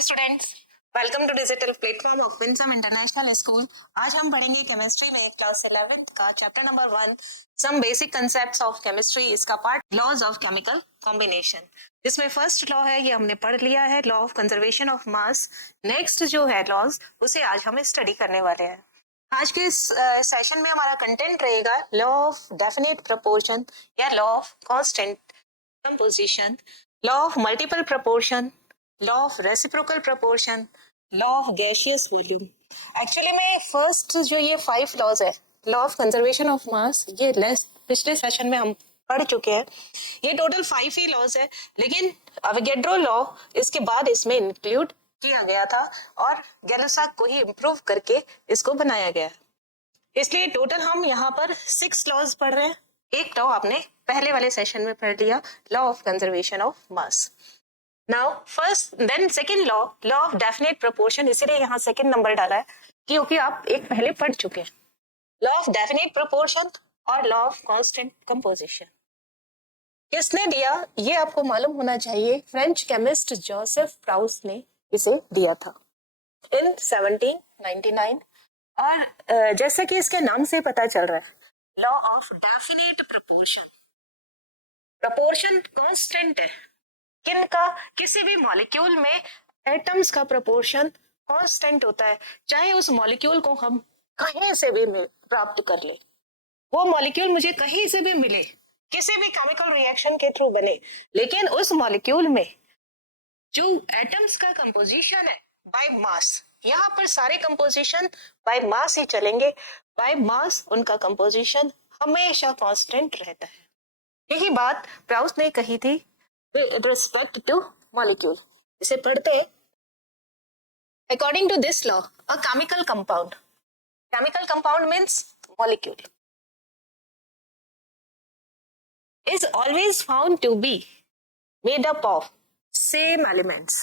Students, welcome to digital platform of Winsome international school. आज हम पढ़ेंगे केमिस्ट्री में क्लास 11th का chapter number 1 some basic concepts of chemistry. इसका part laws of chemical combination, जिसमें first law है ये हमने पढ़ लिया है, law of conservation of mass. Next जो है लॉज, उसे आज हम स्टडी करने वाले हैं। आज के इस सेशन में हमारा कंटेंट रहेगा लॉ ऑफ डेफिनेट प्रोपोर्शन या law of constant composition, law of multiple proportion, law of reciprocal proportion, law of gaseous volume. Actually में फर्स्ट जो ये 5 लॉज है, लॉ ऑफ कंजर्वेशन ऑफ मास, ये पिछले सेशन में हम पढ़ चुके हैं। ये टोटल 5 ही लॉज है, लेकिन अवोगाड्रो लॉ इसके बाद इसमें इंक्लूड किया गया था और गैलोसाक को ही इम्प्रूव करके इसको बनाया गया। इसलिए टोटल हम यहाँ पर 6 लॉज पढ़ रहे हैं। एक लॉ आपने पहले वाले सेशन में पढ़ लिया, law of conservation of mass. Now first then second law of definite proportion, इसीलिए यहाँ सेकंड नंबर डाला है क्योंकि आप एक पहले पढ़ चुके हैं। लॉ ऑफ डेफिनेट प्रोपोर्शन और लॉ ऑफ कांस्टेंट कंपोजिशन किसने दिया ये आपको मालूम होना चाहिए। फ्रेंच केमिस्ट जोसेफ प्राउस ने इसे दिया था इन 1799। और जैसा कि इसके नाम से पता चल रहा है, law of definite proportion, proportion constant है। किनका? किसी भी मॉलिक्यूल में एटम्स का प्रोपोर्शन कांस्टेंट होता है, चाहे उस मॉलिक्यूल को हम कहीं से भी प्राप्त कर ले, वो मॉलिक्यूल मुझे कहीं से भी मिले, किसी भी केमिकल रिएक्शन के थ्रू बने, लेकिन उस मॉलिक्यूल में जो एटम्स का कंपोजिशन है बाय मास, यहाँ पर सारे कंपोजिशन बाय मास ही चलेंगे। बाय मास उनका कंपोजिशन हमेशा कांस्टेंट रहता है। यही बात प्राउस ने कही थी with respect to molecule। इसे पढ़ते हैं। According to this law, a chemical compound means molecule, is always found to be made up of same elements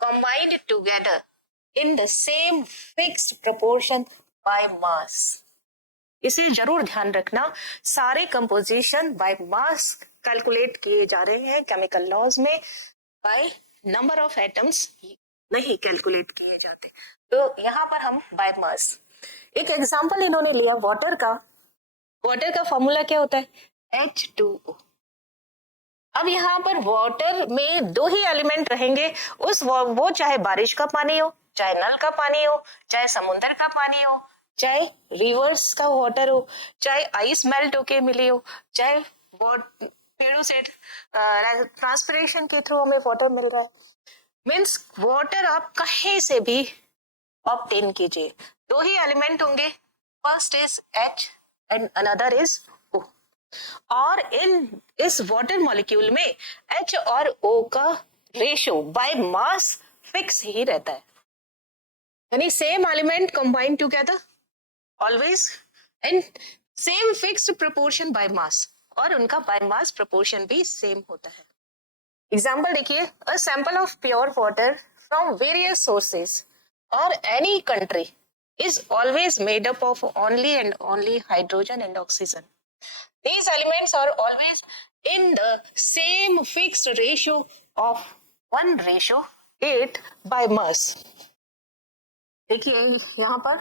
combined together in the same fixed proportion by mass। इसे जरूर ध्यान रखना, सारे composition by mass calculate किए जा रहे हैं chemical laws में, बाय नंबर ऑफ एटम्स नहीं कैलकुलेट किए जाते। तो यहाँ पर हम बाय मास। एक एग्जांपल इन्होंने लिया वाटर का। वाटर का फॉर्मूला क्या होता है? H2O। अब यहाँ पर वाटर में 2 ही एलिमेंट रहेंगे, वो चाहे बारिश का पानी हो, चाहे नल का पानी हो, चाहे समुद्र का पानी हो, चाहे रिवर्स का वाटर हो, चाहे आइस मेल्ट होके मिली हो, चाहे पेड़ों से ट्रांसपिरेशन के थ्रू हमें वाटर मिल रहा है। मीन्स वाटर आप कहीं से भी ऑब्टेन कीजिए, 2 ही एलिमेंट होंगे, first is H and another is O। और इस वाटर मॉलिक्यूल में H और O का रेशियो बाय मास फिक्स ही रहता है, यानी same element combine together always in same fixed proportion by mass, और उनका बाय मास प्रोपोर्शन भी सेम होता है। एग्जाम्पल देखिए, a sample of pure water from various sources और any country is always made up of only and only hydrogen and oxygen. These elements are always in the same fixed ratio of 1:8 by mass। देखिए यहाँ पर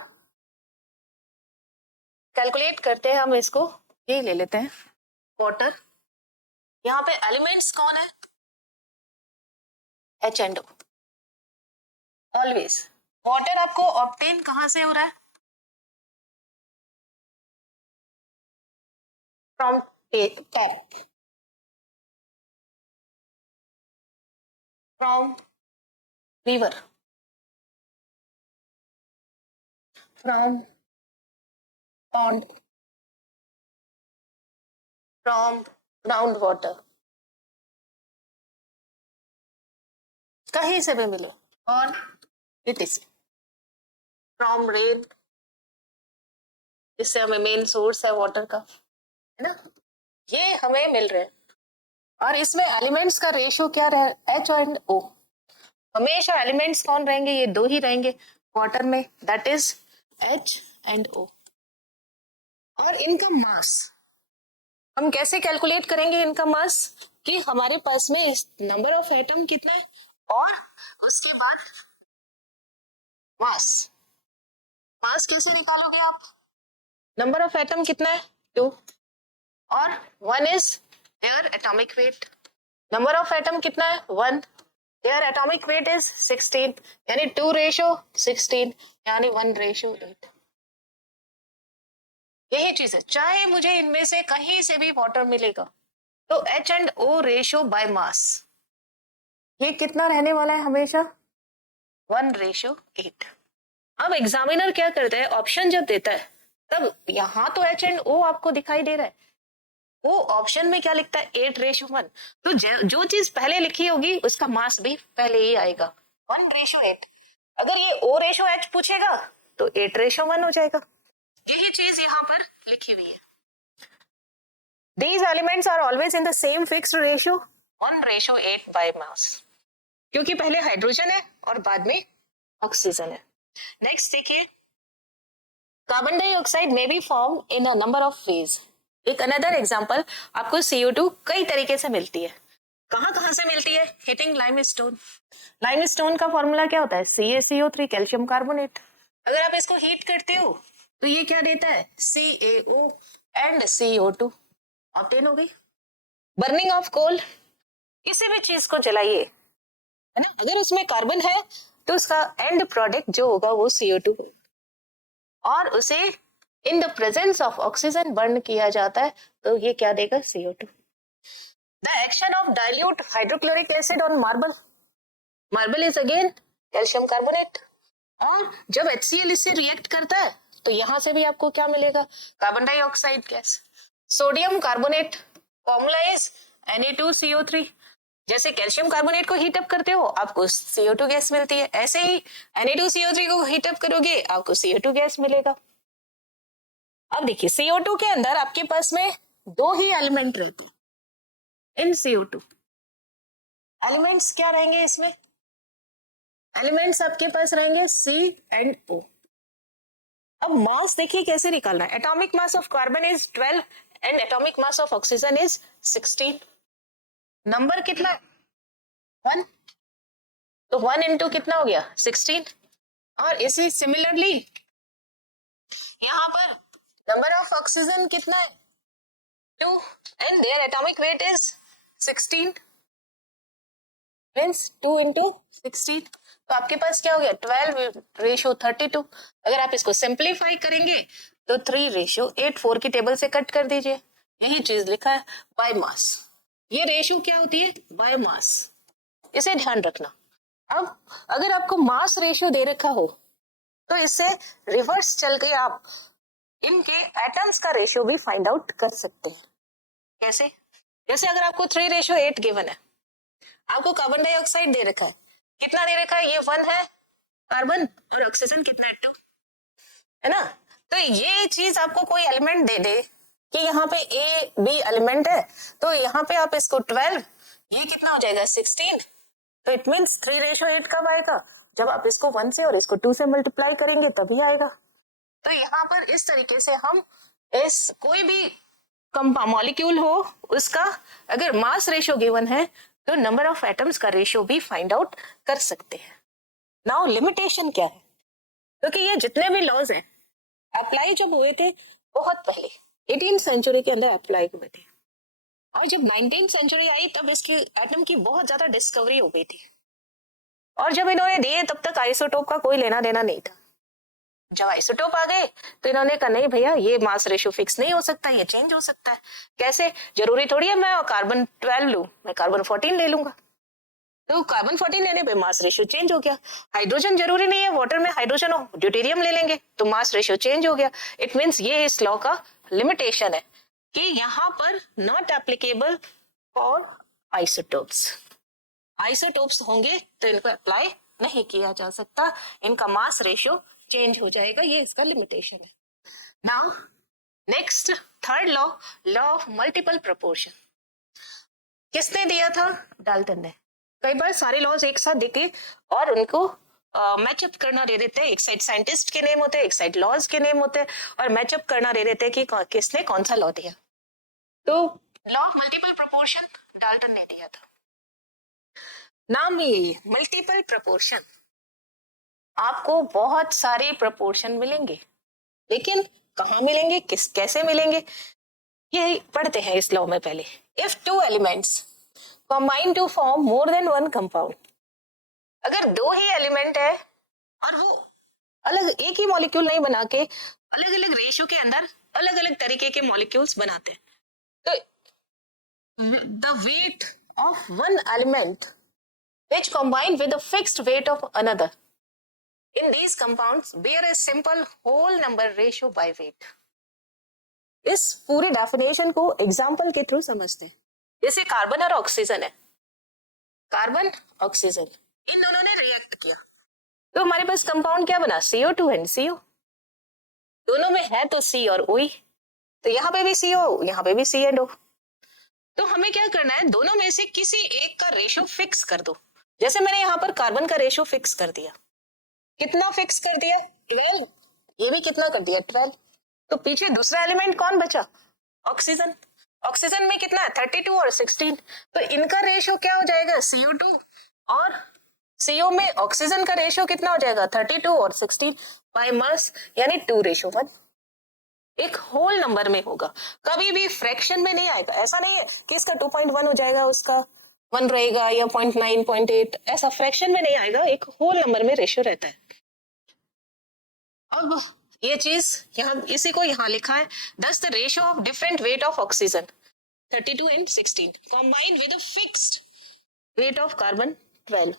calculate करते हैं हम इसको, ये ले लेते हैं वाटर। यहाँ पे एलिमेंट्स कौन है? H and O। Always water आपको ऑब्टेन कहां से हो रहा है? From tap, from river, from pond, from ground water, कहीं से भी मिले, और इट इज फ्रॉम रेन, जिससे हमें मेन सोर्स है वाटर का, है ना, ये हमें मिल रहे हैं। और इसमें एलिमेंट्स का रेशियो क्या रहे? H and O। हमेशा एलिमेंट्स कौन रहेंगे? ये 2 ही रहेंगे वाटर में, that is H and O। और इनका मास हम कैसे कैलकुलेट करेंगे? इनका मास कि हमारे पास में नंबर ऑफ एटम कितना है और उसके बाद मास। मास कैसे निकालोगे आप? नंबर ऑफ एटम कितना है? 2 और 1 is their atomic weight. Number of atom कितना है? 1, देयर एटॉमिक वेट इज 16, यानी 2:16 यानी 1:8। यही चीज है, चाहे मुझे इनमें से कहीं से भी वाटर मिलेगा तो H&O रेशियो बाय मास ये कितना रहने वाला है? हमेशा 1:8। अब एग्जामिनर क्या करता है, ऑप्शन जब देता है तब यहाँ तो H&O आपको दिखाई दे रहा है, वो ऑप्शन में क्या लिखता है? 8:1। तो जो चीज पहले लिखी होगी उसका मास भी पहले ही आएगा, 1:8। अगर ये O/H पूछेगा तो 8:1 हो जाएगा। यही चीज यहाँ पर लिखी हुई है। These elements are always in the same fixed ratio, 1:8 by mass, क्योंकि पहले हाइड्रोजन है और बाद में ऑक्सीजन है। नेक्स्ट देखिए, कार्बन डाइऑक्साइड में be form in a number of ways. एक अनदर एग्जांपल, आपको CO2 कई तरीके से मिलती है। कहां कहां से मिलती है? Heating limestone. लाइमस्टोन का फॉर्मूला क्या होता है? CaCO3, calcium carbonate. अगर आप इसको हीट करते हो तो ये क्या देता है? CaO एंड CO2 ऑब्टेन हो गई। बर्निंग ऑफ कोल, किसी भी चीज को जलाइए, है ना, अगर उसमें कार्बन है तो उसका एंड प्रोडक्ट जो होगा वो CO2 होगा, और उसे in the presence of oxygen burn किया जाता है तो ये क्या देगा? CO2। The action of dilute hydrochloric acid on marble. Marble is again calcium carbonate, और जब HCl इससे रिएक्ट करता है तो यहां से भी आपको क्या मिलेगा? Carbon dioxide gas. Sodium carbonate, formula is Na2CO3। जैसे कैल्शियम कार्बोनेट को हीट अप करते हो आपको CO2 गैस मिलती है, ऐसे ही Na2CO3 को हीट अप करोगे आपको CO2 गैस मिलेगा। अब देखिए, CO2 के अंदर आपके पास में 2 ही एलिमेंट रहते हैं इन CO2। एलिमेंट्स क्या रहेंगे इसमें? एलिमेंट्स आपके पास रहेंगे C एंड O। अब मास देखिए कैसे निकालना है। Atomic mass of carbon is 12 and atomic mass of oxygen is 16। Number कितना? 1, तो 1 इंटू कितना हो गया? 16। और इसी सिमिलरली यहाँ पर नंबर ऑफ ऑक्सीजन कितना है? 2 and their atomic weight is 16 means 2 into 16। तो आपके पास क्या हो गया? 12:32। अगर आप इसको सिंप्लीफाई करेंगे तो 3:8। 4 की टेबल से कट कर दीजिए, यही चीज लिखा है बाय मास। ये रेशियो क्या होती है? बाय मास, इसे ध्यान रखना। अब अगर आपको मास रेशियो दे रखा हो तो इससे रिवर्स चल के आप इनके एटम्स का रेशियो भी फाइंड आउट कर सकते हैं। कैसे? जैसे अगर आपको 3:8 गिवन है, आपको कार्बन डाइऑक्साइड दे रखा है, कितना दे रखा है? ये 1 है कार्बन, और ऑक्सीजन कितना है? 2, है ना। तो ये चीज आपको कोई एलिमेंट दे दे कि यहाँ पे A, B एलिमेंट है, तो यहाँ पे आप इसको 12, ये कितना हो जाएगा? 16। तो इट मीन्स 3:8 कब आएगा? जब आप इसको 1 से और इसको 2 से मल्टीप्लाई करेंगे तभी आएगा। तो यहाँ पर इस तरीके से हम इस कोई भी मॉलिक्यूल हो उसका अगर मास रेशियो गिवन है तो नंबर ऑफ एटम्स का रेशियो भी फाइंड आउट कर सकते हैं। नाउ लिमिटेशन क्या है? क्योंकि ये जितने भी लॉज हैं अप्लाई जब हुए थे बहुत पहले 18th सेंचुरी के अंदर अप्लाई हुए थे, और जब 19th सेंचुरी आई तब इसके एटम की बहुत ज्यादा डिस्कवरी हो गई थी, और जब इन्होंने दिए तब तक आइसोटोप का कोई लेना देना नहीं था। जब आइसोटोप आ गए तो इन्होंने कहा नहीं भैया, ये मास रेशियो फिक्स नहीं हो सकता, ये चेंज हो सकता है। कैसे? जरूरी थोड़ी है मैं कार्बन 12 लूं, मैं कार्बन 14 ले लूंगा। तो कार्बन 14 लेने पे मास रेशियो चेंज हो गया। हाइड्रोजन जरूरी नहीं है वाटर में हाइड्रोजन हो, ड्यूटेरियम ले लेंगे तो मास रेशियो चेंज हो गया। इट मींस ये इस लॉ का लिमिटेशन है कि यहाँ पर not applicable for isotopes. Isotopes होंगे तो इनको अप्लाई नहीं किया जा सकता, इनका मास रेशियो चेंज हो जाएगा, ये इसका लिमिटेशन है। Now next third law, law of multiple proportion. किसने दिया था? डाल्टन ने। कई बार सारे लॉज एक साथ देके और उनको मैचअप करना दे देते हैं, एक साइड साइंटिस्ट के नेम होते हैं, एक साइड लॉज के नेम होते हैं, और मैचअप करना दे देते हैं कि किसने कौन सा लॉ दिया। तो law of multiple proportion Dalton ने दिया था। नाम ये मल्टीपल प्रपोर्शन। आपको बहुत सारे प्रपोर्शन मिलेंगे, लेकिन कहाँ मिलेंगे, किस कैसे मिलेंगे, ये पढ़ते हैं इस लॉ में पहले। If two elements combine to form more than one compound, अगर दो ही एलिमेंट है और वो अलग एक ही मॉलिक्यूल नहीं बना के अलग अलग रेशियो के अंदर अलग अलग तरीके के मॉलिक्यूल्स बनाते हैं, तो the weight of one element which combined with the fixed weight of another in these compounds bear a simple whole number ratio by weight। इस पूरी डेफिनेशन को एग्जांपल के थ्रू समझते हैं। जैसे कार्बन और ऑक्सीजन है, कार्बन ऑक्सीजन इन दोनों ने रिएक्ट किया तो हमारे पास कंपाउंड क्या बना, CO2 एंड CO। दोनों में है तो C और O, तो यहाँ पे भी CO, यहाँ पे भी C एंड O। तो हमें क्या करना है, दोनों में से किसी एक का रेशियो फिक्स कर दो। जैसे मैंने यहाँ पर कार्बन का रेशियो फिक्स कर दिया, कितना फिक्स कर दिया, 12। ये भी कितना कर दिया, 12। तो पीछे दूसरा एलिमेंट कौन बचा, ऑक्सीजन। ऑक्सीजन में कितना है, 32 और 16। तो इनका रेशियो क्या हो जाएगा, CO2 और CO में ऑक्सीजन का रेशियो कितना हो जाएगा, 32 और 16 बाय मास, यानी 2:1। एक होल नंबर में होगा, कभी भी फ्रैक्शन में नहीं आएगा। ऐसा नहीं है कि इसका 2.1 हो जाएगा, उसका 1 रहेगा, या 0.9, 0.8, ऐसा फ्रैक्शन में नहीं आएगा, एक होल नंबर में रेशियो रहता है। अब ये चीज यहाँ, इसी को यहाँ लिखा है, thus the ratio of different weight of oxygen 32 and 16 combined with a fixed weight of carbon 12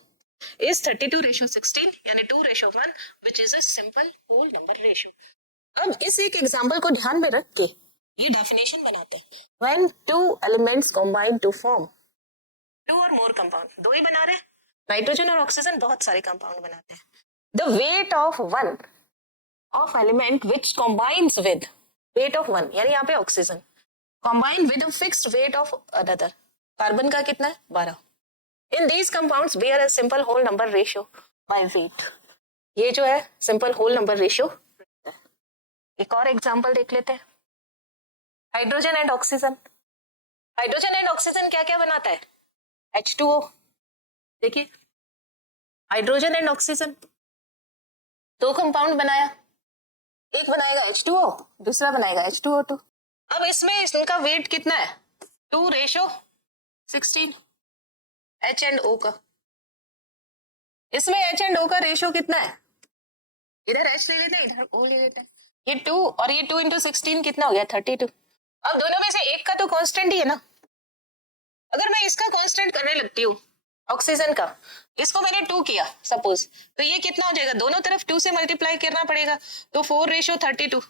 is 32:16, यानी 2:1, which is a simple whole number ratio। अब इस एक एग्जांपल को ध्यान में रख के ये डेफिनेशन बनाते हैं। When two elements combine to form two or more compound, दो ही बना रहे हैं, नाइट्रोजन और ऑक्सीजन बहुत सारे कंपाउंड बनाते हैं। The weight of one of element which combines with weight of one, यानी यहाँ पे oxygen, combined with a fixed weight of another, carbon का कितना है, 12। In these compounds bear a simple whole number ratio by weight। ये जो है simple whole number ratio. एक और एग्जांपल देख लेते हैं, hydrogen and oxygen. Hydrogen and oxygen क्या क्या बनाता है, H2O। देखिए हाइड्रोजन एंड ऑक्सीजन दो कंपाउंड बनाया, एक बनाएगा H2O, दूसरा बनाएगा H2O2। अब इसमें इनका वेट कितना है, 2:16, H एंड O का। इसमें H एंड O का रेशियो कितना है, इधर H ले लेते हैं, इधर O ले लेते हैं। ये 2 और ये 2 into 16 कितना हो गया, 32। अब दोनों में से एक का तो कांस्टेंट ही है ना। अगर मैं इसका कांस्टेंट करने लगती हूँ, ऑक्सीजन का, इसको मैंने 2 किया सपोज, तो ये कितना हो जाएगा, दोनों तरफ 2 से मल्टीप्लाई करना पड़ेगा, तो 4:32।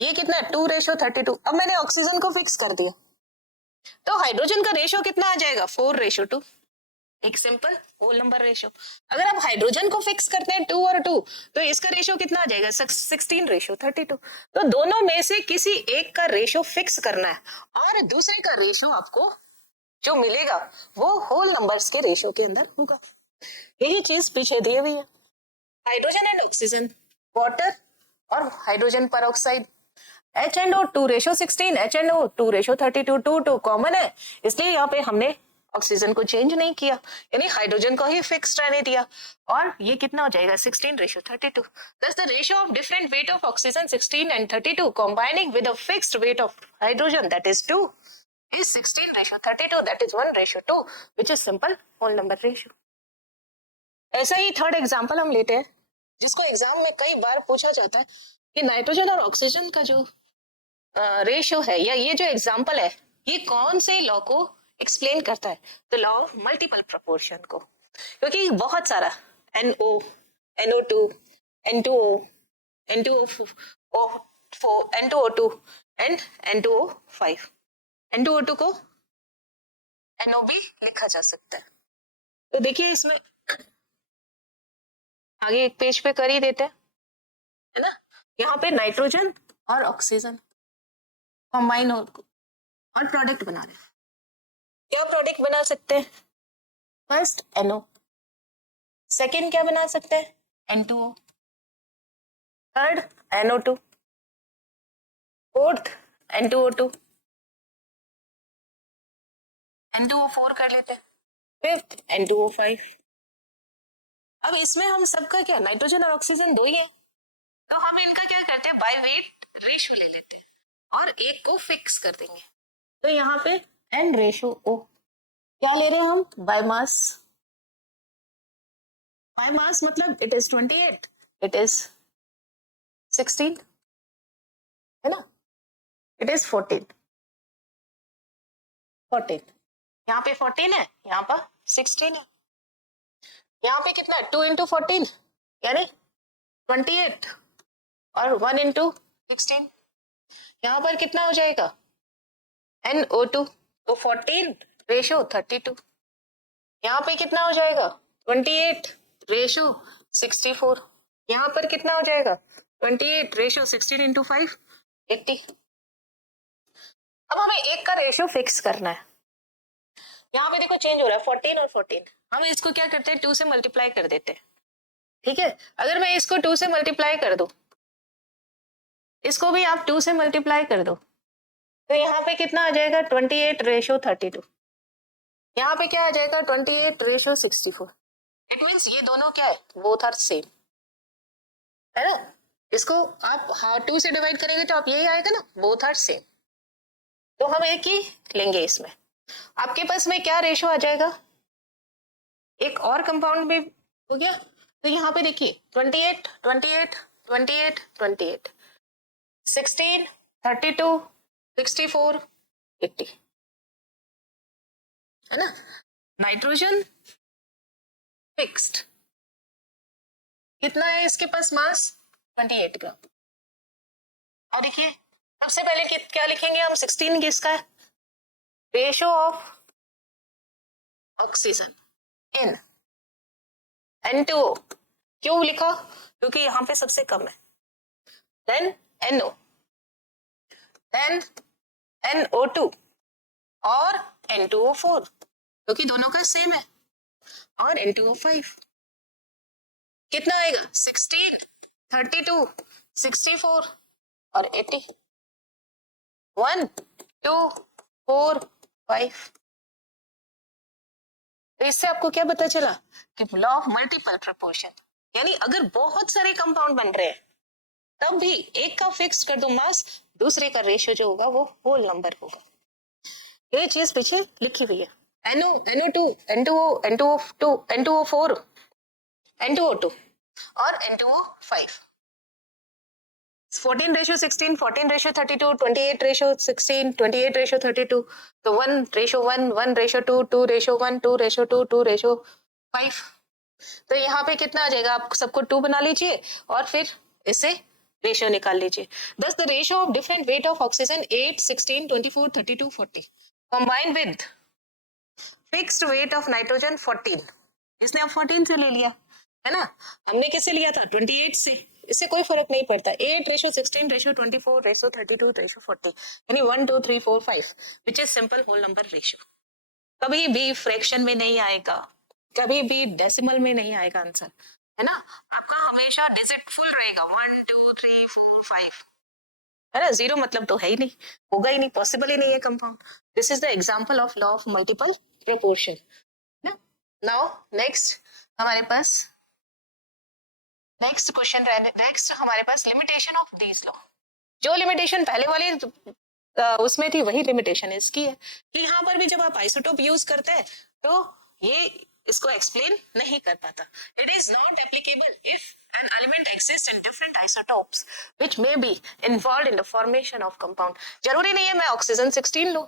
ये कितना है, 2:32। अब मैंने ऑक्सीजन को फिक्स कर दिया, तो हाइड्रोजन का रेशियो कितना आ जाएगा, 4:2, एक सिंपल होल नंबर रेशियो। अगर आप हाइड्रोजन को फिक्स करते हैं 2 और 2, तो इसका रेशियो कितना आ जाएगा, 16:32। तो दोनों में से किसी एक का रेशियो फिक्स करना है और दूसरे का रेशियो आपको जो मिलेगा वो होल नंबर्स के रेशियो के अंदर होगा। यही चीज पीछे दी हुई है। हाइड्रोजन एंड ऑक्सीजन, वाटर और hydrogen peroxide, H and O 2:16, H and O 2:32, 2 common है, इसलिए यहाँ पे हमने ऑक्सीजन को चेंज नहीं किया, यानी हाइड्रोजन को ही फिक्स रहने दिया। और ये कितना हो जाएगा, 16:32। Thus the ratio of different weight of oxygen 16 and 32 combining with a fixed weight of hydrogen, that is 2, is 16:32, that is 1:2, which is simple whole number ratio। ऐसा ही थर्ड एग्जाम्पल हम लेते हैं, जिसको एग्जाम में कई बार पूछा जाता है कि नाइट्रोजन और ऑक्सीजन का जो रेशियो है, या ये जो एग्जाम्पल है, ये कौन से लॉ को एक्सप्लेन करता है, तो लॉ ऑफ मल्टीपल प्रोपोर्शन को। क्योंकि बहुत सारा NO, NO2, N2O, N2O4, N2O2 and N2O5। N2O2 को NO भी लिखा जा सकता है। तो देखिए इसमें आगे एक पेज पे कर ही देते हैं, है ना। यहाँ पे नाइट्रोजन और ऑक्सीजन कंबाइन और प्रोडक्ट बना रहे हैं। क्या प्रोडक्ट बना सकते हैं, फर्स्ट NO, सेकेंड क्या बना सकते हैं, N2O, third NO2, fourth N2O2, N2O4 कर लेते हैं, फिफ्थ N2O5। अब इसमें हम सबका क्या, नाइट्रोजन और ऑक्सीजन दो ही है, तो हम इनका क्या करते हैं, बाय वेट रेशियो ले लेते हैं और एक को फिक्स कर देंगे। तो यहाँ पे N/O, क्या ले रहे हैं हम, बाय मास। बाय मास मतलब इट इज 28, इट इज 16, है ना, इट इज 14, यहाँ पे 14 है, यहाँ पर 16 है। यहाँ पे कितना है, 2 इंटू 14 यानी 28 और 1 इंटू 16, यहाँ पर कितना हो जाएगा, NO2, तो 14/32। यहाँ पे कितना हो जाएगा, 28/64। यहाँ पर कितना हो जाएगा, 28/16 इंटू 5, 80। अब हमें एक का रेशियो फिक्स करना है। यहाँ पे देखो चेंज हो रहा है, 14 और 14, हम इसको क्या करते हैं, 2 से मल्टीप्लाई कर देते हैं, ठीक है। अगर मैं इसको 2 से मल्टीप्लाई कर दूं, इसको भी आप 2 से मल्टीप्लाई कर दो, तो यहाँ पे कितना आ जाएगा, 28/32। यहाँ पे क्या आ जाएगा, 28/64। इट मीन्स ये दोनों क्या है, बोथ आर सेम, है ना। इसको आप 2 से डिवाइड करेंगे तो आप यही आएगा ना, बोथ आर सेम, तो हम एक ही लेंगे। इसमें आपके पास में क्या रेशो आ जाएगा, एक और कंपाउंड भी हो गया, तो यहाँ पे देखिए 28, 28, 28, 28, 16, 32, 64, 80, है ना। नाइट्रोजन फिक्स्ड, कितना है इसके पास मास, 28 ग्राम। और देखिए सबसे पहले क्या लिखेंगे हम, 16 किसका है, ratio of oxygen in N2O, क्यों लिखा, क्योंकि यहाँ पे सबसे कम है। देन NO, देन NO2 और N2O4, क्योंकि दोनों का सेम है, और N2O5। कितना आएगा, 16, 32, 64 और 80, 1, 2, 4, 5। तो इससे आपको क्या पता चला कि लॉ ऑफ मल्टीपल प्रोपोर्शन, यानी अगर बहुत सारे कंपाउंड बन रहे हैं तब भी एक का फिक्स कर दो मास, दूसरे का रेशियो जो होगा वो होल नंबर होगा। ये चीज पीछे लिखी हुई है, NO, NO2, N2O, N2O2, N2O4, N2O2 और N2O5। 14/16, 14/32, 28/16, 28/32, तो 1/1, 1/2, 2/1, 2/2, 2/5। तो यहाँ पे कितना आ जाएगा, आप सबको 2 बना लीजिए और फिर इसे रेशियो निकाल लीजिए। Thus the ratio of different weight of oxygen 8, 16, 24, 32, 40 combined with fixed weight of nitrogen 14। इसने अब 14 से ले लिया, है ना, हमने किससे लिया था, 28 से, इससे कोई फर्क नहीं पड़ता। 8/16/24/32/40, यानी 1, 2, 3, 4, 5, which is simple whole number ratio. कभी भी फ्रैक्शन में नहीं आएगा, कभी भी डेसिमल में नहीं आएगा आंसर, है ना। आपका हमेशा डिजिट फुल रहेगा, 1, 2, 3, 4, 5, है ना। जीरो मतलब तो है ही नहीं, होगा ही नहीं, पॉसिबल ही नहीं है compound. This is the example of law of multiple proportion. Now next हमारे पास नेक्स्ट क्वेश्चन, नेक्स्ट हमारे पास लिमिटेशन ऑफ दीज लॉ। जो लिमिटेशन पहले वाले उसमें थी वही लिमिटेशन इसकी है कि यहाँ पर भी जब आप आइसोटोप यूज करते हैं तो ये इसको एक्सप्लेन नहीं कर पाता। It is not applicable if an element exists in different isotopes which may be involved in the formation of compound। जरूरी नहीं है मैं ऑक्सीजन 16 लूं,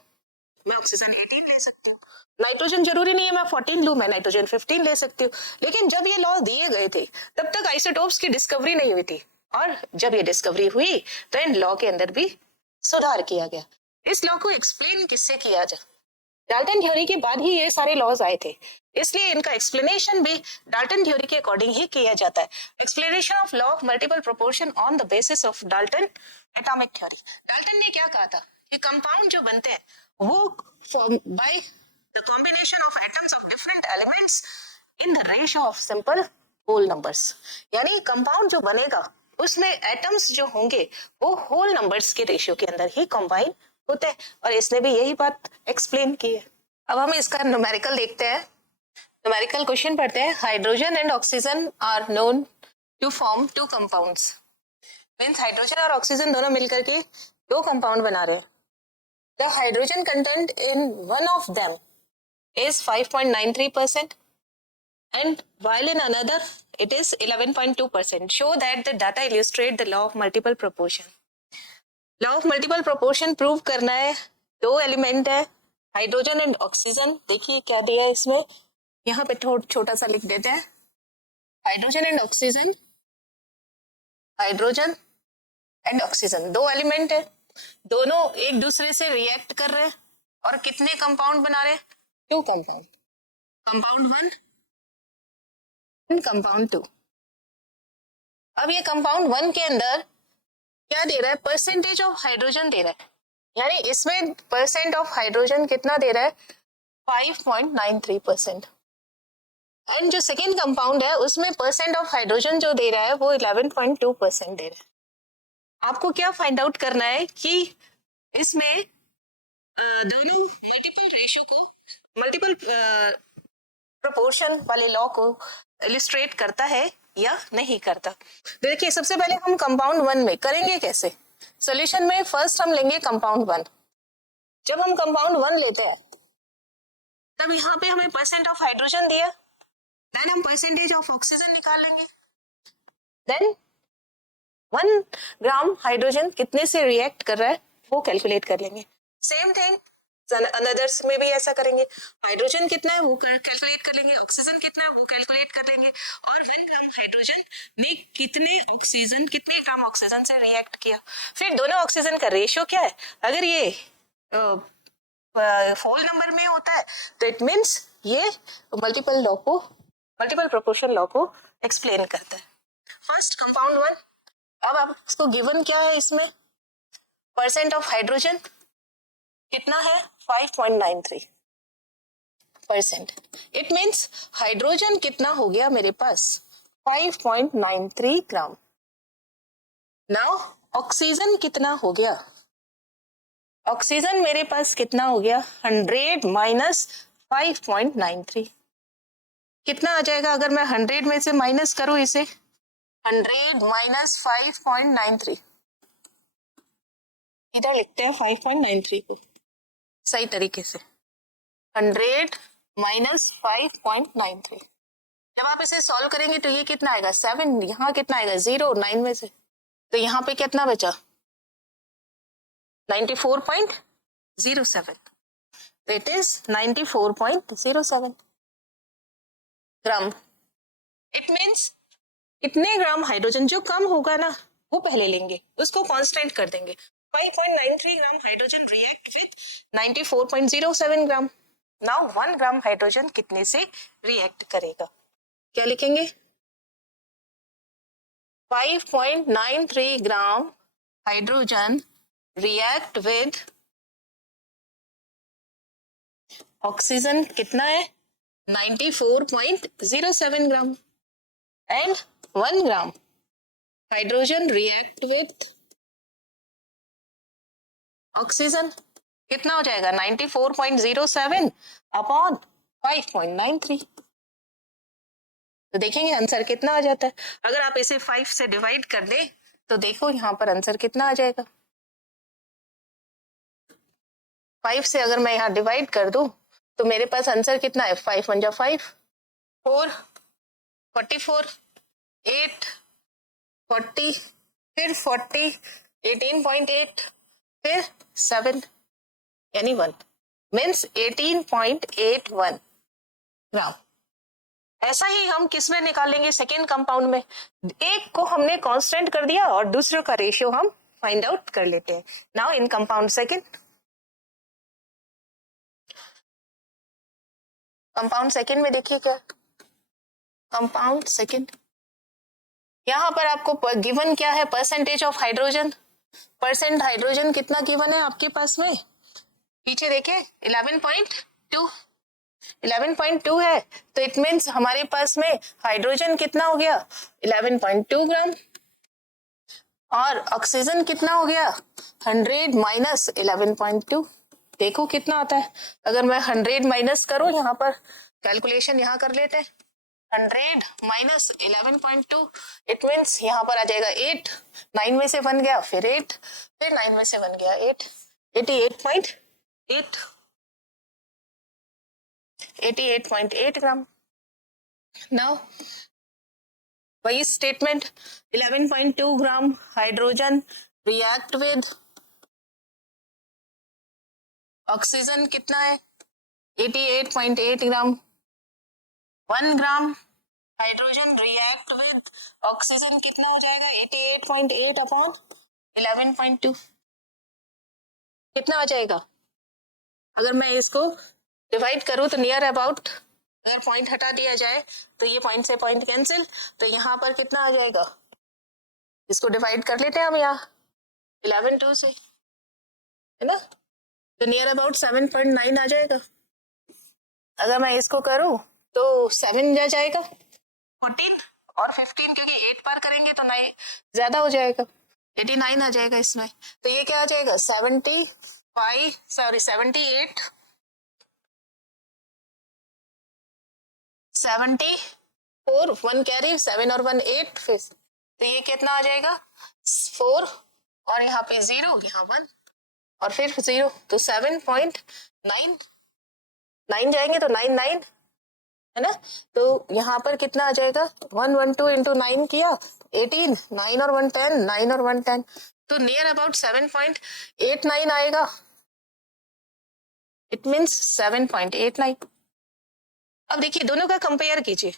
मैं ऑक्सीजन 18 ले सकती हूँ। नाइट्रोजन जरूरी नहीं है मैं 14 लूं, मैं नाइट्रोजन 15 ले सकती हूँ। लेकिन जब ये लॉ दिए गए थे तब तक आइसोटोप्स की डिस्कवरी नहीं हुई थी, और जब ये डिस्कवरी हुई तो इन लॉ के अंदर भी सुधार किया गया। इस लॉ को एक्सप्लेन किससे किया जाए, डाल्टन थ्योरी के बाद ही ये सारे लॉज आए थे, इसलिए इनका एक्सप्लेनेशन भी डाल्टन थ्योरी के अकॉर्डिंग ही किया जाता है। Explanation of law of multiple proportion on the basis of Dalton atomic theory. Dalton ने क्या कहा था कि कंपाउंड जो बनते हैं वो by the combination of atoms of different elements in the ratio of simple whole numbers, यानी कंपाउंड जो बनेगा उसमें एटम्स जो होंगे वो होल नंबर्स के रेशियो के अंदर ही कंबाइन होते हैं, और इसने भी यही बात एक्सप्लेन की है। अब हम इसका न्यूमेरिकल देखते हैं। न्यूमेरिकल क्वेश्चन पढ़ते हैं। Hydrogen and oxygen are known to form two compounds. Means hydrogen और ऑक्सीजन दोनों मिलकर के दो कंपाउंड बना रहे हैं। The hydrogen content in one of them is 5.93% and while in another it is 11.2%. Show that the data illustrate the law of multiple proportion. Law of multiple proportion prove करना है। दो एलिमेंट है hydrogen and oxygen. देखिए क्या दिया है इसमें, यहाँ पे छोटा सा लिख देते हैं। Hydrogen and oxygen, hydrogen and oxygen दो एलिमेंट है, दोनों एक दूसरे से रिएक्ट कर रहे हैं और कितने कंपाउंड बना रहे हैं? Two compound, compound 1 and compound 2। अब ये कंपाउंड 1 के अंदर क्या दे रहा है? परसेंटेज ऑफ हाइड्रोजन दे रहा है, यानी इसमें परसेंट ऑफ हाइड्रोजन कितना दे रहा है? 5.93%। एंड जो सेकेंड कंपाउंड है उसमें परसेंट ऑफ हाइड्रोजन जो दे रहा है वो 11.2% दे रहा है। आपको क्या फाइंड आउट करना है कि इसमें दोनों मल्टीपल रेशियो को, मल्टीपल प्रोपोर्शन वाले लॉ को इलिस्ट्रेट करता है या नहीं करता। देखिए सबसे पहले हम कंपाउंड 1 में करेंगे कैसे। सॉल्यूशन में फर्स्ट हम लेंगे कंपाउंड 1। जब हम कंपाउंड 1 लेते हैं तब यहाँ पे हमें परसेंट ऑफ हाइड्रोजन दिया, देन हम परसेंटेज ऑफ ऑक्सीजन निकाल लेंगे, देन 1 ग्राम हाइड्रोजन कितने से रिएक्ट कर रहा है वो कैलकुलेट कर लेंगे। सेम थिंग अनदर्स में भी ऐसा करेंगे। हाइड्रोजन कितना है वो कैलकुलेट कर लेंगे, ऑक्सीजन कितना है वो कैलकुलेट कर लेंगे, और 1 ग्राम हाइड्रोजन ने कितने ग्राम ऑक्सीजन से रिएक्ट किया। फिर दोनों ऑक्सीजन का रेशियो क्या है। अगर ये होल नंबर में होता है तो इट मीन्स ये मल्टीपल प्रोपोर्शन लॉ को एक्सप्लेन करता है। फर्स्ट कंपाउंड 1, अब आप इसको गिवन क्या है, इसमें परसेंट ऑफ हाइड्रोजन कितना है? 5.93%। इट मीन्स हाइड्रोजन कितना हो गया मेरे पास? 5.93 ग्राम। नाउ ऑक्सीजन कितना हो गया? ऑक्सीजन मेरे पास कितना हो गया? 100 माइनस 5.93 कितना आ जाएगा? अगर मैं 100 में से माइनस करूं इसे, 100 माइनस 5.93, इधर लिखते हैं 5.93 को सही तरीके से। 100 माइनस 5.93, जब आप इसे सॉल्व करेंगे तो ये कितना आएगा? 7। यहाँ कितना आएगा? 0 9 में से, तो यहाँ पे कितना बचा? 94.07। It is 94.07 gram. It means इतने ग्राम हाइड्रोजन जो कम होगा ना वो पहले लेंगे, उसको कांस्टेंट कर देंगे। 5.93 gram hydrogen react with 94.07 gram. Now 1 gram hydrogen कितने से रिएक्ट करेगा? क्या लिखेंगे? 5.93 gram hydrogen react with oxygen कितना है? 94.07 gram, and 1 gram hydrogen react with oxygen कितना हो जाएगा? 94.07 अपॉन 5.93। तो देखेंगे आंसर कितना आ जाता है। अगर आप इसे 5 से डिवाइड कर दे तो देखो यहाँ पर आंसर कितना आ जाएगा। 5 से अगर मैं यहाँ डिवाइड कर दूं तो मेरे पास आंसर कितना है? 5 1 जा 5, 4 44, 8 40, फिर 40, 18.8, फिर 7 यानी 1, मीन्स 18.81 ग्राम। ऐसा ही हम किस में निकालेंगे? सेकेंड कंपाउंड में। एक को हमने कांस्टेंट कर दिया और दूसरे का रेशियो हम फाइंड आउट कर लेते हैं। Now in compound second, compound second में देखिए क्या, कंपाउंड सेकेंड यहाँ पर आपको गिवन क्या है? Percentage of hydrogen. Percent hydrogen कितना गिवन है आपके पास में? पीछे देखिए 11.2 है, तो इट मीन्स हमारे पास में हाइड्रोजन कितना हो गया? 11.2 ग्राम, और ऑक्सीजन कितना हो गया? 100 माइनस 11.2, देखो कितना आता है। अगर मैं 100 माइनस करूं, यहाँ पर कैलकुलेशन यहाँ कर लेते हैं, 100 माइनस 11.2, इट मीन्स यहाँ पर आ जाएगा 8, 9 में से 1 गया, फिर 8, फिर 9 में से 1 गया 8, 88.8, 88.8 ग्राम। नाउ वही statement, 11.2 gram hydrogen react with oxygen कितना है, 88.8 ग्राम। 1 gram hydrogen react with oxygen कितना हो जाएगा, 88.8 अपॉन 11.2, कितना आ जाएगा। अगर मैं इसको डिवाइड करूं तो नियर अबाउट, अगर पॉइंट हटा दिया जाए तो ये पॉइंट से पॉइंट कैंसिल, तो यहाँ पर कितना आ जाएगा, इसको डिवाइड कर लेते हैं हम यहाँ 11.2 से, है ना, तो नियर अबाउट 7.9 आ जाएगा। अगर मैं इसको करूं तो 7 जा जाएगा, 14 और 15, क्योंकि 8 बार करेंगे तो 9 ज्यादा हो जाएगा, 89 आ जाएगा इसमें। तो ये क्या आ जाएगा, 74, 1 कैरी, 7 और 1 8, फिर तो ये कितना आ जाएगा 4, और यहाँ पे 0, यहाँ 1 और फिर 0, तो 7.9, 9 जाएंगे तो 9 9, है ना, तो यहाँ पर कितना आ जाएगा, 112 इंटू 9 किया 18, 9 और 1 10, 9 और 1 10, तो नियर अबाउट 7.89 आएगा, इट मीन्स 7.89। अब देखिए दोनों का कंपेयर कीजिए,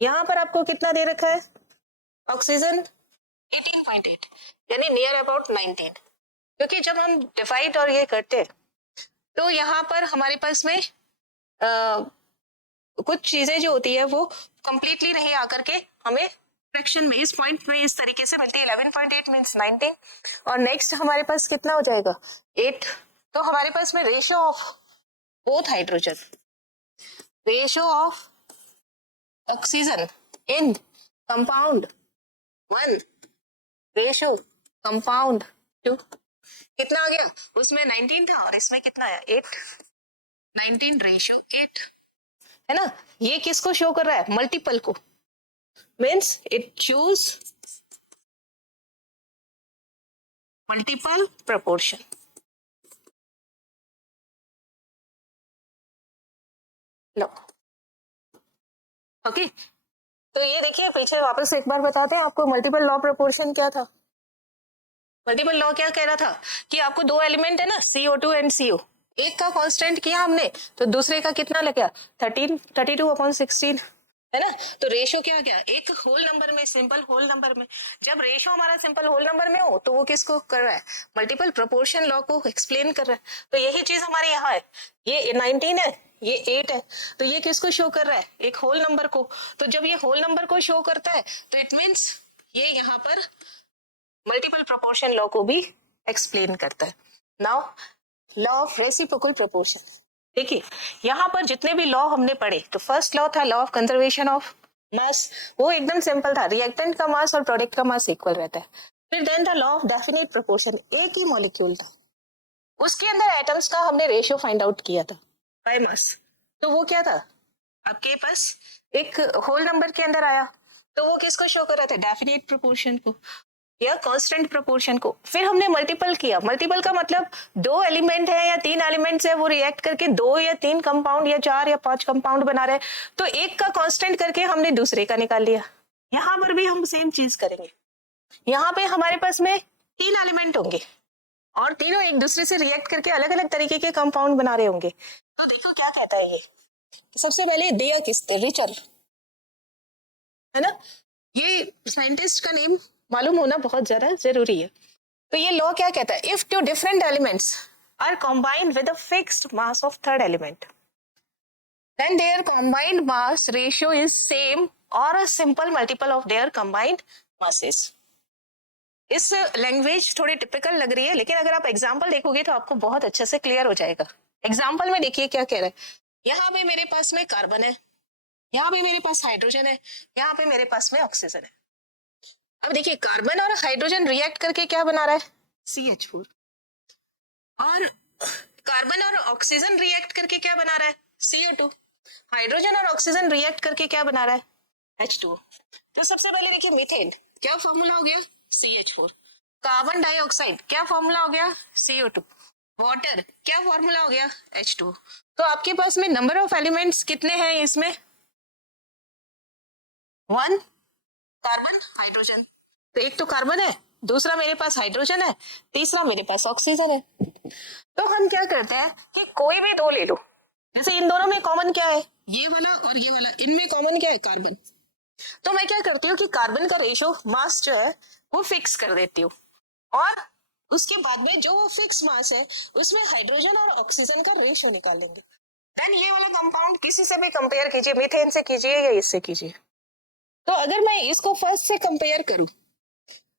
यहाँ पर आपको कितना दे रखा है, ऑक्सीजन 18.8, यानी नियर अबाउट 19, क्योंकि जब हम डिवाइड और ये करते तो यहाँ पर हमारे पास में कुछ चीजें जो होती है वो कंप्लीटली नहीं आकर के हमें फ्रैक्शन में इस पॉइंट में इस तरीके से मिलती है, 11.8 मीन्स 19, और नेक्स्ट हमारे पास कितना हो जाएगा 8, तो हमारे पास में ratio of both hydrogen, ratio of oxygen in compound 1, ratio compound 2, कितना आ गया, उसमें 19 था और इसमें कितना है 8, 19 रेशियो 8, है ना। ये किसको शो कर रहा है, मल्टीपल को, means it choose multiple proportion. Low okay, तो ये देखिए पीछे वापस एक बार बताते हैं आपको, मल्टीपल लॉ प्रपोर्शन क्या था। मल्टीपल लॉ क्या कह रहा था कि आपको दो एलिमेंट है ना, CO2 एंड CO, एक का कांस्टेंट किया हमने तो दूसरे का कितना लग गया 32/16, है ना। तो रेशो क्या गया, एक होल नंबर में, सिंपल होल नंबर में, जब रेशो हमारा सिंपल होल नंबर में हो तो वो किसको कर रहा है, मल्टीपल प्रोपोर्शन लॉ को एक्सप्लेन कर रहा है। तो यही चीज हमारे यहाँ है, ये 19 है, ये 8 है, तो ये किसको शो कर रहा है, एक होल नंबर को। तो जब ये होल नंबर को शो करता है तो इट मीन्स ये यहाँ पर मल्टीपल प्रोपोर्शन लॉ को भी एक्सप्लेन करता है। Now law of reciprocal proportion, देखिए यहाँ पर जितने भी लॉ हमने पढ़े, तो फर्स्ट लॉ था लॉ ऑफ कंजर्वेशन ऑफ मास, वो एकदम सिंपल था, रिएक्टेंट का मास और प्रोडक्ट का मास इक्वल रहता है। फिर देन था लॉ ऑफ डेफिनेट प्रोपोर्शन, एक ही मॉलिक्यूल था, उसके अंदर एटम्स का हमने रेशियो फाइंड आउट किया था बाय मास, तो वो क्या था, आपके पास एक होल नंबर के अंदर आया, तो वो किसको शो कर रहा था, डेफिनेट प्रोपोर्शन को या कांस्टेंट प्रोपोर्शन को। फिर हमने मल्टीपल किया, मल्टीपल का मतलब दो एलिमेंट है या तीन एलिमेंट्स है, वो रिएक्ट करके 2 या 3 कंपाउंड या 4 या 5 कंपाउंड बना रहे हैं, तो एक का कांस्टेंट करके हमने दूसरे का निकाल लिया। यहाँ पर भी हम सेम चीज करेंगे, यहाँ पे हमारे पास में 3 एलिमेंट होंगे और तीनों एक दूसरे से रिएक्ट करके अलग अलग तरीके के कंपाउंड बना रहे होंगे। तो देखो क्या कहता है ये, सबसे पहले दिया किसते, रिचर, है ना, ये साइंटिस्ट का नेम मालूम होना बहुत ज्यादा जरूरी है। तो ये लॉ क्या कहता है, if two different elements are combined with a fixed mass of third element, then their combined mass ratio is same or a simple multiple of their combined masses। इस लैंग्वेज थोड़ी टिपिकल लग रही है, लेकिन अगर आप एग्जाम्पल देखोगे तो आपको बहुत अच्छे से क्लियर हो जाएगा। एग्जाम्पल में देखिए क्या कह रहा है, यहाँ पे मेरे पास में कार्बन है, यहाँ पे मेरे पास हाइड्रोजन है, यहाँ पे मेरे पास में ऑक्सीजन है। अब देखिए कार्बन और हाइड्रोजन रिएक्ट करके क्या बना रहा है, CH4, और कार्बन और ऑक्सीजन रिएक्ट करके क्या बना रहा है? CO2। हाइड्रोजन और ऑक्सीजन रिएक्ट करके क्या बना रहा है? H2O। तो सबसे पहले देखिए मीथेन, क्या फॉर्मूला हो गया? CH4। कार्बन डाइऑक्साइड, क्या फॉर्मूला हो गया? CO2। वाटर, क्या फॉर्मूला हो गया? H2O। तो आपके पास में नंबर ऑफ एलिमेंट्स कितने हैं इसमें? 1 कार्बन हाइड्रोजन। तो एक तो कार्बन है, दूसरा मेरे पास हाइड्रोजन है, तीसरा मेरे पास ऑक्सीजन है। तो हम क्या करते हैं कि कोई भी दो ले लो, जैसे इन दोनों में कॉमन क्या है? ये वाला और ये वाला, इनमें कॉमन क्या है? कार्बन। तो मैं क्या करती हूँ कि कार्बन का रेशो मास जो है वो फिक्स कर देती हूँ, और उसके बाद में जो फिक्स मास है उसमें हाइड्रोजन और ऑक्सीजन का रेशो निकाल लेंगे। देन ये वाला कंपाउंड किसी से भी कंपेयर कीजिए, मीथेन से कीजिए या इससे कीजिए। तो अगर मैं इसको फर्स्ट से कंपेयर करूं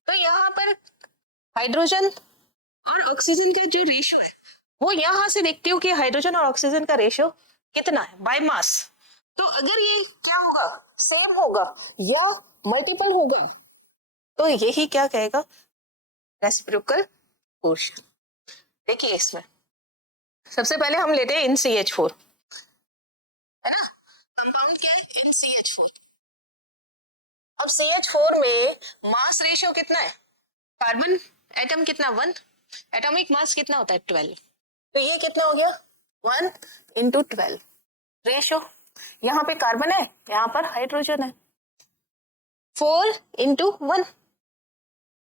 तो यहाँ पर हाइड्रोजन और ऑक्सीजन का जो रेशो है वो यहां से देखती हूँ कि हाइड्रोजन और ऑक्सीजन का रेशो कितना है बाय मास। तो अगर ये क्या होगा? सेम होगा या मल्टीपल होगा, तो यही क्या कहेगा? Reciprocal portion. देखिए इसमें सबसे पहले हम लेते हैं NCH4, है ना? कंपाउंड क्या है? NCH4। अब CH4 में मास रेशियो कितना है? कार्बन एटम कितना? 1। एटॉमिक मास कितना होता है? 12। तो ये कितना हो गया? 1 × 12 रेशियो। यहाँ पे कार्बन है, यहाँ पर हाइड्रोजन है। 4 × 1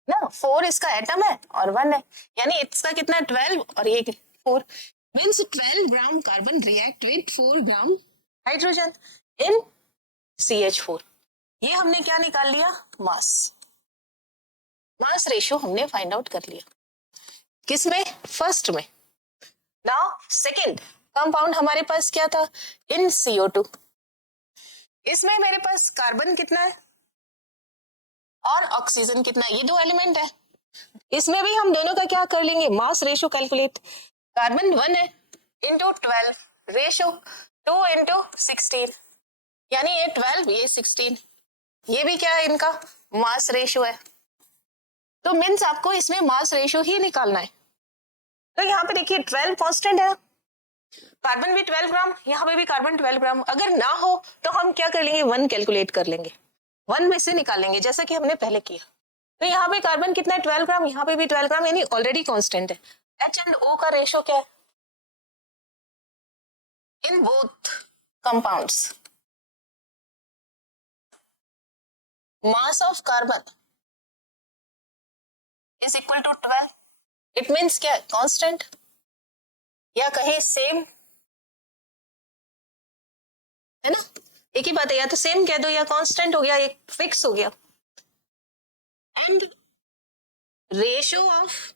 ना, 4 इसका एटम है और 1 है, यानी इसका कितना? 12 और ये 4। Means 12 gram carbon react with 4 gram hydrogen in CH4। ये हमने क्या निकाल लिया? मास। मास रेशियो हमने फाइंड आउट कर लिया। किसमें? फर्स्ट में। नाउ सेकंड कंपाउंड हमारे पास क्या था? इन CO2। इसमें मेरे पास कार्बन कितना है और ऑक्सीजन कितना है? ये दो एलिमेंट है। इसमें भी हम दोनों का क्या कर लेंगे? Mass ratio calculate. कार्बन 1 है, इंटू 12 रेशियो 2 × 16, यानी ये 12 ये 16। ये भी क्या है? इनका मास रेशियो है। तो मीन्स आपको इसमें मास रेशियो ही निकालना है। तो यहाँ पे देखिए 12 कांस्टेंट है, कार्बन भी 12 ग्राम, यहाँ पे भी कार्बन 12 ग्राम। अगर ना हो तो हम क्या कर लेंगे? 1 कैलकुलेट कर लेंगे, 1 में से निकालेंगे जैसा कि हमने पहले किया। तो यहाँ पे कार्बन कितना है? 12 ग्राम, यहाँ पे भी 12 ग्राम, यानी ऑलरेडी कांस्टेंट है। H एंड O का रेशियो क्या है in both compounds? Mass of carbon is equal to 12। It means क्या? कांस्टेंट, या कहीं सेम, है ना? एक ही बात है, या तो सेम कह दो या कांस्टेंट हो गया, एक फिक्स हो गया। And ratio of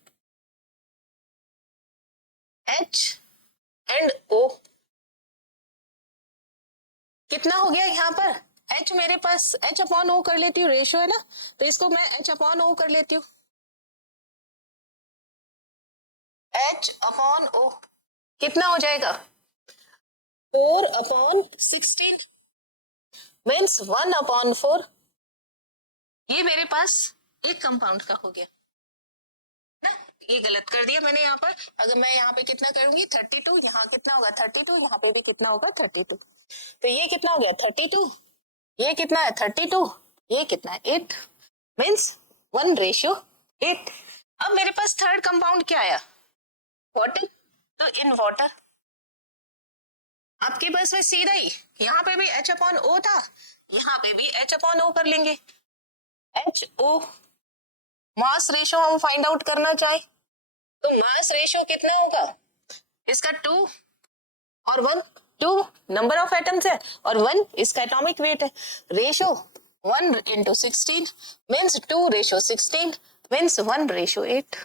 H and O कितना हो गया? यहाँ पर H मेरे पास H/O कर लेती हूँ, रेशियो है ना, तो इसको मैं H/O कर लेती हूँ। H/O कितना हो जाएगा? 4/16 मीन्स 1/4। ये मेरे पास एक कंपाउंड का हो गया ना। ये गलत कर दिया मैंने यहाँ पर। अगर मैं यहाँ पे कितना करूंगी? 32, यहाँ कितना होगा? 32, यहाँ पे भी कितना होगा? 32। तो ये कितना हो गया? 32, ये कितना है? 32, ये कितना है? 8 मीन्स 1/8। अब मेरे पास थर्ड कंपाउंड क्या आया? वाटर। तो इन वाटर आपके पास में सीधा ही यहाँ पे भी H/O था, यहाँ पे भी H/O कर लेंगे। HO मास रेशियो हम फाइंड आउट करना चाहे तो मास रेशियो कितना होगा? इसका 2 और 1, 2 नंबर ऑफ एटम्स है और 1 इसका एटॉमिक वेट है। रेशियो 1 × 16 मीन्स 2/16 मीन्स 1/8,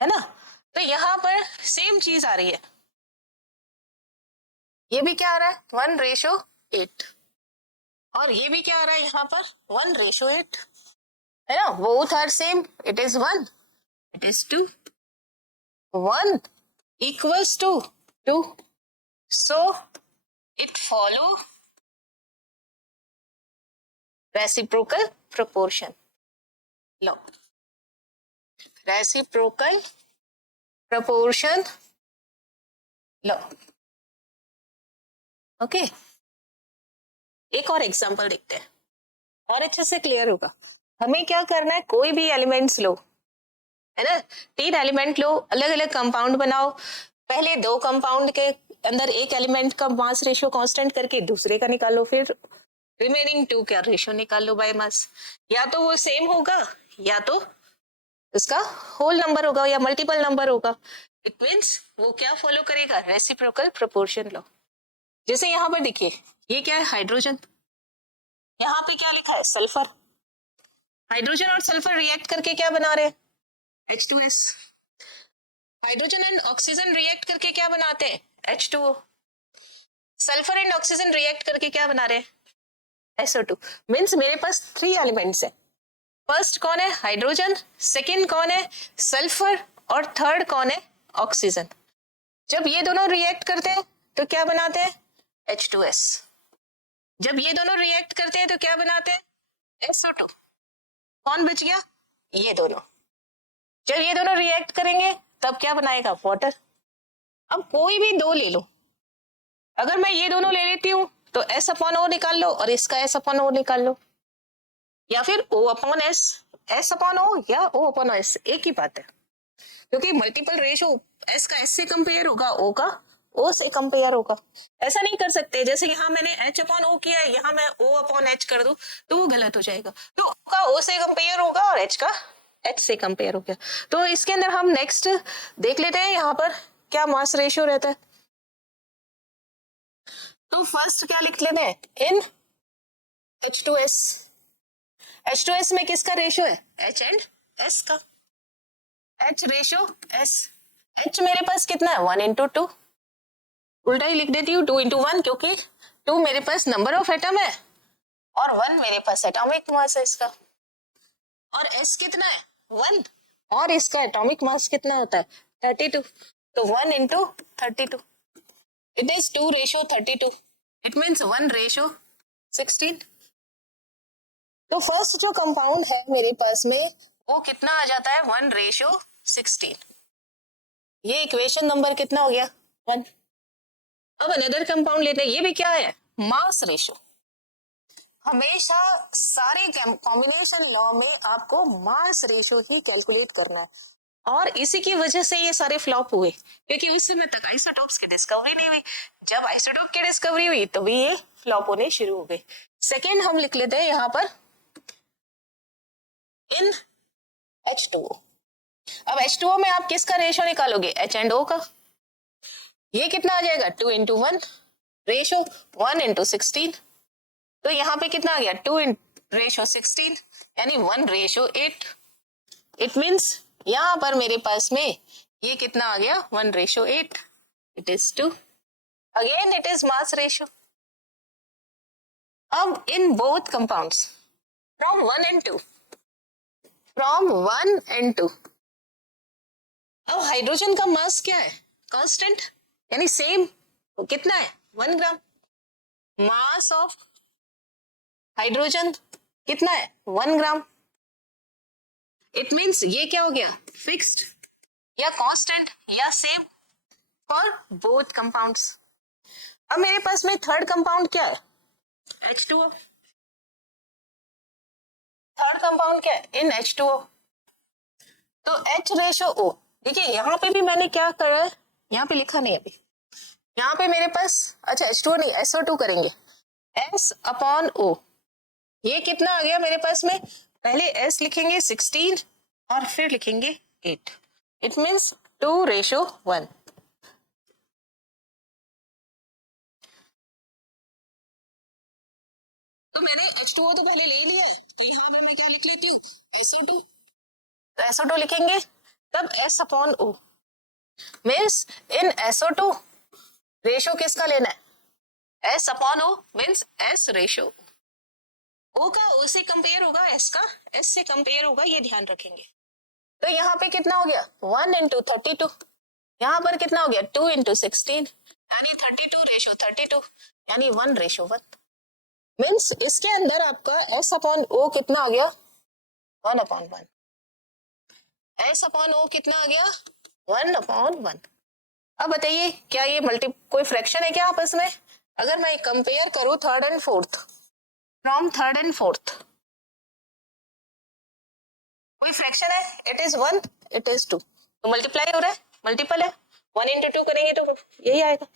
है ना? तो यहाँ पर सेम चीज आ रही है, ये भी क्या आ रहा है? 1/8, और ये भी क्या आ रहा है यहाँ पर? 1/8, है ना? Both are same, it is 1, it is 2, 1 equals to 2, so it follow reciprocal proportion law। reciprocal proportion law. Okay, एक और एग्जांपल देखते हैं और अच्छे से क्लियर होगा। हमें क्या करना है, कोई भी एलिमेंट्स लो, है ना, 3 एलिमेंट लो, अलग अलग कंपाउंड बनाओ। पहले 2 कंपाउंड के अंदर एक एलिमेंट का मास रेशियो कांस्टेंट करके दूसरे का निकालो, फिर रिमेनिंग 2 का रेशियो निकाल लो बाय मास। या तो वो सेम होगा या तो उसका होल नंबर होगा या मल्टीपल नंबर होगा। इट मींस वो क्या फॉलो करेगा, रेसिप्रोकल प्रोपोर्शन लॉ। जैसे यहाँ पर देखिए, ये क्या है, हाइड्रोजन, यहाँ पे क्या लिखा है, सल्फर। हाइड्रोजन और सल्फर रिएक्ट करके क्या बना रहे हैं, H2S। Hydrogen and oxygen react करके क्या बनाते हैं, H2O। Sulphur and oxygen react करके क्या बना रहे हैं, SO2। मींस मेरे पास 3 एलिमेंट्स है। फर्स्ट कौन है, हाइड्रोजन, सेकंड कौन है, सल्फर, और थर्ड कौन है, ऑक्सीजन। जब ये दोनों रिएक्ट करते हैं तो क्या बनाते हैं, H2S। जब ये दोनों रिएक्ट करते हैं तो क्या बनाते हैं, SO2। कौन बच गया, ये दोनों। जब ये दोनों रिएक्ट करेंगे तब क्या बनाएगा, वाटर। अब कोई भी 2 ले लो, अगर मैं ये दोनों ले लेती हूँ तो S/O निकाल लो और इसका S/O निकाल लो, या फिर O/S, S/O या O/S, एक ही बात है। क्योंकि मल्टीपल रेशो, S का S से कंपेयर होगा, O का O से कंपेयर होगा। ऐसा नहीं कर सकते जैसे यहाँ मैंने H/O किया है, यहाँ मैं O/H कर दूं तो वो गलत हो जाएगा। तो O का O से कंपेयर होगा और H का H से कंपेयर हो गया। तो इसके अंदर हम नेक्स्ट देख लेते हैं, यहाँ पर क्या मास रेशियो रहता है। तो फर्स्ट क्या लिख लेते हैं, इन H2S। H2S में किसका रेशियो है, H एंड S का। H रेशियो S, H मेरे पास कितना है, 1/2। उल्टा ही लिख देती हूँ 2/1, क्योंकि 2 मेरे पास नंबर ऑफ एटम है और 1 मेरे पास एटॉमिक मास है इसका। और S कितना है, 1, और इसका एटॉमिक मास कितना होता है, 32। तो 1/32, इट इज 2/32। It means 1/16। तो फर्स्ट जो कंपाउंड है मेरे पास में वो कितना आ जाता है, 1/16। ये इक्वेशन नंबर कितना हो गया, 1। अब अनदर कंपाउंड लेते हैं, ये भी क्या है, मास रेशियो। हमेशा सारे कॉम्बिनेशन लॉ में आपको मास रेशियो ही कैलकुलेट करना है, और इसी की वजह से ये सारे फ्लॉप हुए, क्योंकि उस समय तक आइसोटोप्स की डिस्कवरी नहीं हुई। जब आइसोटोप की डिस्कवरी हुई तो भी ये फ्लॉप होने शुरू हो गए। सेकेंड हम लिख लेते हैं यहाँ पर इन H2O। अब H2O में आप किसका रेशियो निकालोगे, H एंड O का। ये कितना आ जाएगा, 2/1 रेशियो 1/16। तो यहाँ पे कितना आ गया, 2/16, यानी 1/8। इट मीन्स यहाँ पर मेरे पास में ये कितना आ गया, 1/8। It is 2। Again it is mass ratio. अब in both compounds from 1 and 2, from 1 and 2। अब हाइड्रोजन का मास क्या है, कांस्टेंट, यानी सेम। वो कितना है, 1 ग्राम। मास ऑफ हाइड्रोजन कितना है, 1 ग्राम। इट मीन्स ये क्या हो गया, फिक्स्ड या कांस्टेंट या सेम फॉर बोथ कंपाउंड्स। अब मेरे पास में थर्ड कंपाउंड क्या है, H2O। थर्ड कंपाउंड क्या है, इन H2O। तो H/O, देखिए यहाँ पे भी मैंने क्या करा है, यहाँ पे लिखा नहीं अभी। यहाँ पे मेरे पास, अच्छा H2O नहीं, SO2 करेंगे, S/O। ये कितना आ गया मेरे पास में, पहले S लिखेंगे 16 और फिर लिखेंगे 8। It means 2/1। तो मैंने H2O तो पहले ले लिया है, तो यहाँ पे मैं क्या लिख लेती हूँ, SO2। तो SO2 लिखेंगे, तब S/O means in SO2 ratio किसका लेना है, S/O means S ratio. O का O से कंपेयर होगा, S का S से कंपेयर होगा, ये ध्यान रखेंगे। तो यहाँ पे कितना हो गया, 1/32। यहाँ पर कितना हो गया, 2/16, यानी 32/32, यानी 1/1। मीन्स इसके अंदर आपका S/O कितना आ गया, 1/1। S/O कितना आ गया, 1/1। अब बताइए क्या ये कोई फ्रैक्शन है क्या आपस में? अगर मैं कंपेयर करूं third and fourth, from third and fourth, कोई फ्रैक्शन है? इट इज 1, इट इज 2, तो मल्टीप्लाई हो रहा है, मल्टीपल है। 1 into 2 करेंगे तो यही आएगा।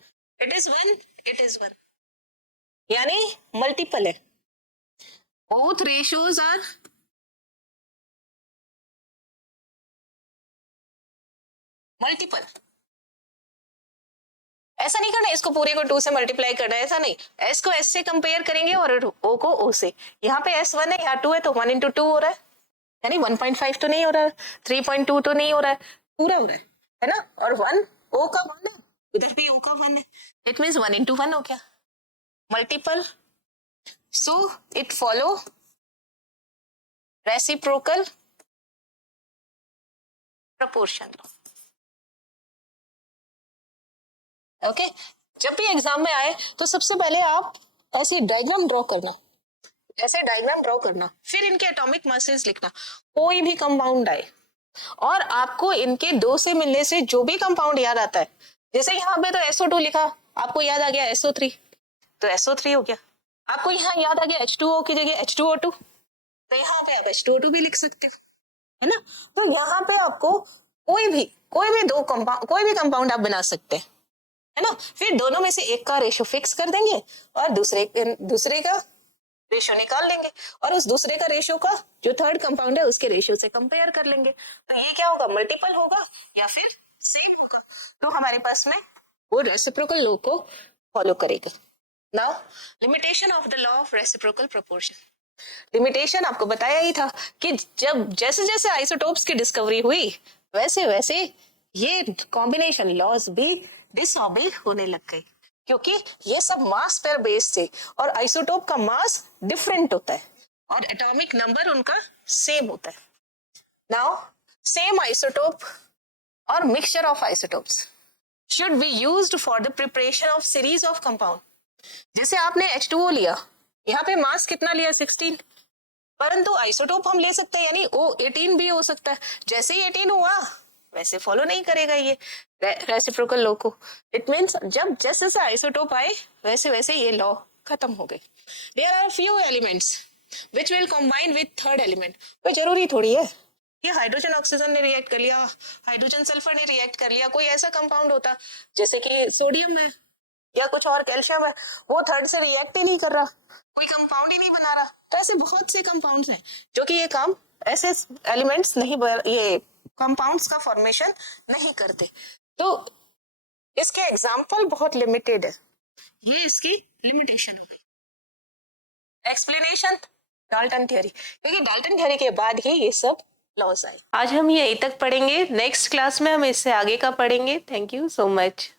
इट इज 1, इट इज 1, यानी मल्टीपल है। Both ratios are multiple. ऐसा नहीं करना इसको पूरे को 2 से मल्टीप्लाई करना है, ऐसा नहीं। एस को एस से कंपेयर करेंगे और ओ को ओ से। यहाँ पे एस 1 है, यहाँ 2 है, तो 1 into 2 हो रहा है, यानी 1.5 तो नहीं हो रहा है, 3.2 तो नहीं हो रहा है, पूरा हो रहा है ना। और 1 ओ का 1 है, इधर भी ओ का 1 है, इट मीन्स 1 into 1 हो गया, multiple. So it follow reciprocal proportion. Okay, जब भी एग्जाम में आए तो सबसे पहले आप ऐसी डायग्राम ड्रॉ करना, ऐसे डायग्राम ड्रॉ करना, फिर इनके एटॉमिक मासेस लिखना। कोई भी कंपाउंड आए और आपको इनके 2 से मिलने से जो भी कंपाउंड याद आता है, जैसे यहाँ पे तो SO2 लिखा, आपको याद आ गया SO3, तो SO3 हो गया। आपको यहाँ याद आ गया H2O की जगह H2O2, तो यहाँ पे आप H2O2 भी लिख सकते हो, है ना। तो यहाँ पे आपको कोई भी कोई भी कंपाउंड आप बना सकते हैं, है ना। फिर दोनों में से एक का रेशो फिक्स कर देंगे और दूसरे का रेशो निकाल लेंगे, और उस दूसरे का रेशो का जो थर्ड कंपाउंड है उसके रेशो से कंपेयर कर लेंगे, तो ये क्या होगा, मल्टीपल होगा या फिर सेम होगा। तो हमारे पास में वो रेसिप्रोकल लॉ को फॉलो करेगा। Now limitation of the law of reciprocal proportion. Limitation आपको बताया ही था कि जब जैसे जैसे आइसोटोप्स की डिस्कवरी हुई वैसे वैसे ये कॉम्बिनेशन लॉज भी डिसऑबे होने लग गए, क्योंकि ये सब मास पर बेस्ड थे और आइसोटोप का मास डिफरेंट होता है और एटॉमिक नंबर उनका सेम होता है। नाउ सेम आइसोटोप और mixture of isotopes should be used for the preparation of series of compound। जैसे आपने H2O लिया, यहाँ पे मास कितना लिया 16, परंतु आइसोटोप हम ले सकते हैं, यानी O18 भी हो सकता है। जैसे ही 18 हुआ वैसे फॉलो नहीं करेगा ये रेसिप्रोकल लॉ को। इट मीन्स जब जैसे जैसे आइसोटोप आए वैसे वैसे ये लॉ खत्म हो गए। There are few elements which will combine with third element. कोई जरूरी थोड़ी है ये हाइड्रोजन ऑक्सीजन ने रिएक्ट कर लिया, हाइड्रोजन सल्फर ने रिएक्ट कर लिया, कोई ऐसा कंपाउंड होता जैसे कि सोडियम है या कुछ और कैल्शियम है, वो थर्ड से रिएक्ट ही नहीं कर रहा, कोई कंपाउंड ही नहीं बना रहा। तो ऐसे बहुत से कंपाउंड्स हैं जो कि ये काम, ऐसे एलिमेंट्स नहीं, ये कंपाउंड्स का फॉर्मेशन नहीं करते। तो इसके एग्जाम्पल बहुत लिमिटेड है, ये इसकी लिमिटेशन होगी। एक्सप्लेनेशन डाल्टन थ्योरी, क्योंकि डाल्टन थ्योरी के बाद ही ये सब लॉस आए। आज हम यहीं तक पढ़ेंगे, नेक्स्ट क्लास में हम इससे आगे का पढ़ेंगे। Thank you so much.